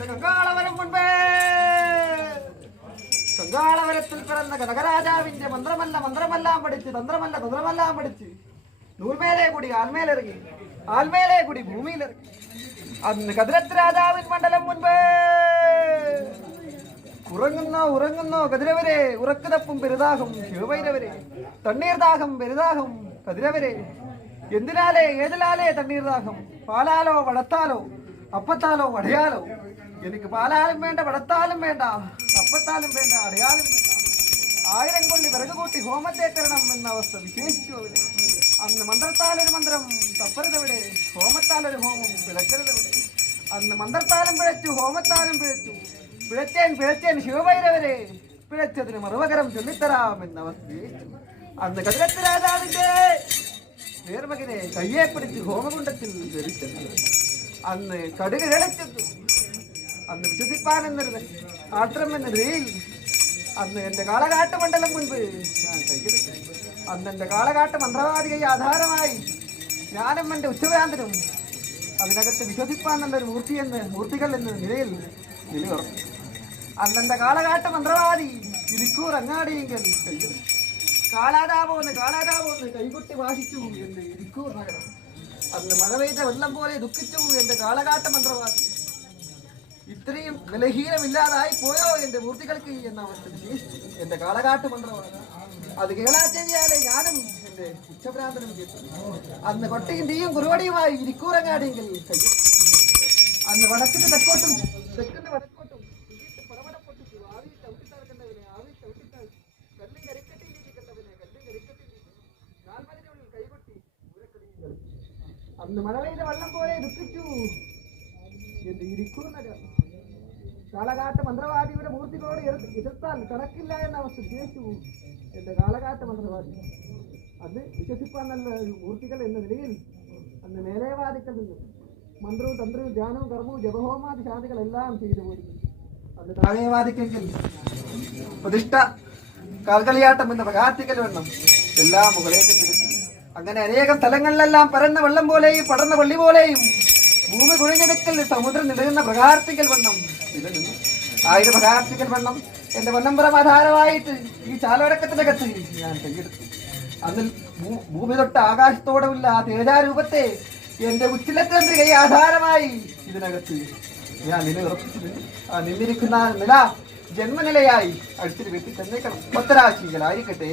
ഗംഗാളവരം മുൻപേ. ഗംഗാളവരത്തിൽ പിറന്ന ഗണകരാജാവിന്റെ മന്ത്രമല്ല മന്ത്രമെല്ലാം പഠിച്ച് തന്ത്രമല്ല തന്ത്രമെല്ലാം പഠിച്ച് നൂൽമേലെ കൂടി ആൽമേലിറങ്ങി ആൽമേലെ കൂടി ഭൂമിയിലിറങ്ങി. അന്ന് കതിരത്ത് രാജാവിൻ മണ്ഡലം മുൻപേ. ഉറങ്ങുന്നോ ഉറങ്ങുന്നോ കതിരവരെ ഉറക്കുതപ്പും പെരുതാകും ശിവഭൈരവരെ തണ്ണീർദാഹം പെരുതാകും കതിരവരെ. എന്തിനാലേ ഏതിലാലേ തണ്ണീർദാഹം പാലാലോ വളത്താലോ അപ്പത്താലോ വടയാലോ? എനിക്ക് പാലാലും വേണ്ട വടത്താലും വേണ്ട അപ്പത്താലും വേണ്ട അടയാലും വേണ്ട. ആയിരം കൊള്ളി വിറക് കൂട്ടി ഹോമത്തേക്കരണം എന്ന അവസ്ഥ വിശേഷിച്ചു അവിടെ. അന്ന് മന്ത്രത്താലൊരു മന്ത്രം തപ്പരുതവിടെ? ഹോമത്താലൊരു ഹോമം പിഴക്കരുതവിടെ? അന്ന് മന്ത്രത്താലും പിഴച്ചു ഹോമത്താലും പിഴച്ചു. പിഴച്ചേൻ പിഴച്ചേൻ ശിവഭൈരവരെ. പിഴച്ചതിന് മറുപകരം ചൊല്ലിത്തരാം എന്ന അവസ്ഥ അന്ന് കതിരത്ത് രാജാവിന്റെ നേർമകനെ കയ്യെ പിടിച്ച് ഹോമകുണ്ടത്തിൽ ധരിച്ചത്. അന്ന് കടുക് അന്ന് വിശ്വസിപ്പാൻ എന്നൊരു ആത്രം എന്ന നിലയിൽ അന്ന് എന്റെ കാളകാട്ട് മണ്ഡലം മുൻപ് ഞാൻ അന്ന് എന്റെ കാളകാട്ട് മന്ത്രവാദികൈ ആധാരമായി ഞാനും എന്റെ ഉച്ചഭ്രാന്തനും അതിനകത്ത് വിശ്വസിപ്പാൻ എന്നൊരു മൂർത്തി എന്ന് മൂർത്തികൾ എന്ന നിലയിൽ നിലയുറന്നു അന്ന് എന്റെ കാളകാട്ട് മന്ത്രവാദി ഇരിക്കൂർ അങ്ങാടിയെങ്കിൽ കാളാതാവോന്ന് കാളാതാപോന്ന് കൈകൊട്ടി വാശിച്ചു എന്ന് ഇരിക്കൂർ നഗരം. അന്ന് മഴ പെയ്ത വെള്ളം പോലെ ദുഃഖിച്ചു എന്റെ കാളകാട്ട മന്ത്രവാദി ഇത്രയും ബലഹീനമില്ലാതായി പോയോ എന്റെ മൂർത്തികൾക്ക് എന്ന അവസ്ഥ വിശേഷിച്ചു. എന്റെ കാളകാട്ട് മന്ത്രമാണ് അത് കേളാച്ചെവിയാലെ ഞാനും എന്റെ ഉച്ചഭ്രാന്തനും അന്ന് കൊട്ടയും തീയും കുറുവടിയുമായി ഇരിക്കൂറങ്ങാടിയെങ്കിൽ അന്ന് വടക്കിന് തെക്കോട്ടും തെക്കിന് വടക്കോട്ടും അന്ന് മഴ പെയ്ത വെള്ളം പോലെ ദുഃഖിച്ചു. എന്ന് മന്ത്രവാദിയുടെ മൂർത്തികളോട് എതിർ- എതിർത്താൽ കണക്കില്ല എന്ന അവസ്ഥ ജയിച്ചു എന്റെ കാളകാട്ട് മന്ത്രവാദി. അത് വിശ്വസിപ്പാൻ നല്ല മൂർത്തികൾ എന്ന നിലയിൽ അന്ന് മേലേവാദിക്കൽ നിന്നും മന്ത്രവും തന്ത്രവും ധ്യാനവും കർമ്മവും ജപഹോമാദി ശാന്തികളെല്ലാം ചെയ്തു പോയി. അന്ന് താഴേവാദിക്കെങ്കിൽ പ്രതിഷ്ഠ കാൽകളിയാട്ടം എന്ന പ്രകാർത്തിക്കൽ വേണം എല്ലാം മുകളിലേക്ക് അങ്ങനെ അനേകം സ്ഥലങ്ങളിലെല്ലാം പരന്ന വെള്ളം പോലെയും പടർന്ന പള്ളി പോലെയും ഭൂമി കുഴിഞ്ഞെടുക്കൽ സമുദ്രം നിലകുന്ന പ്രകാർത്തിക്കൽ വണ്ണം ആയിരം പ്രകാർത്തിക്കൽ വണ്ണം എന്റെ വണ്ണംപുറം ആധാരമായിട്ട് ഈ ചാലോരക്കത്തിനകത്ത് ഞാൻ കൈയെടുത്തു. അതിൽ ഭൂമി തൊട്ട് ആകാശത്തോടുമില്ല ആ തേജാരൂപത്തെ എന്റെ ഉച്ചിലത്തന്ത്രി കൈ ആധാരമായി ഇതിനകത്ത് ഞാൻ നിലയുറപ്പിച്ചു നിന്നു. ആ നിന്നിരിക്കുന്ന നില ജന്മനിലയായി അടിച്ചിട്ട് വെട്ടി തന്നേക്കണം. ഒത്തരാശികളായിരിക്കട്ടെ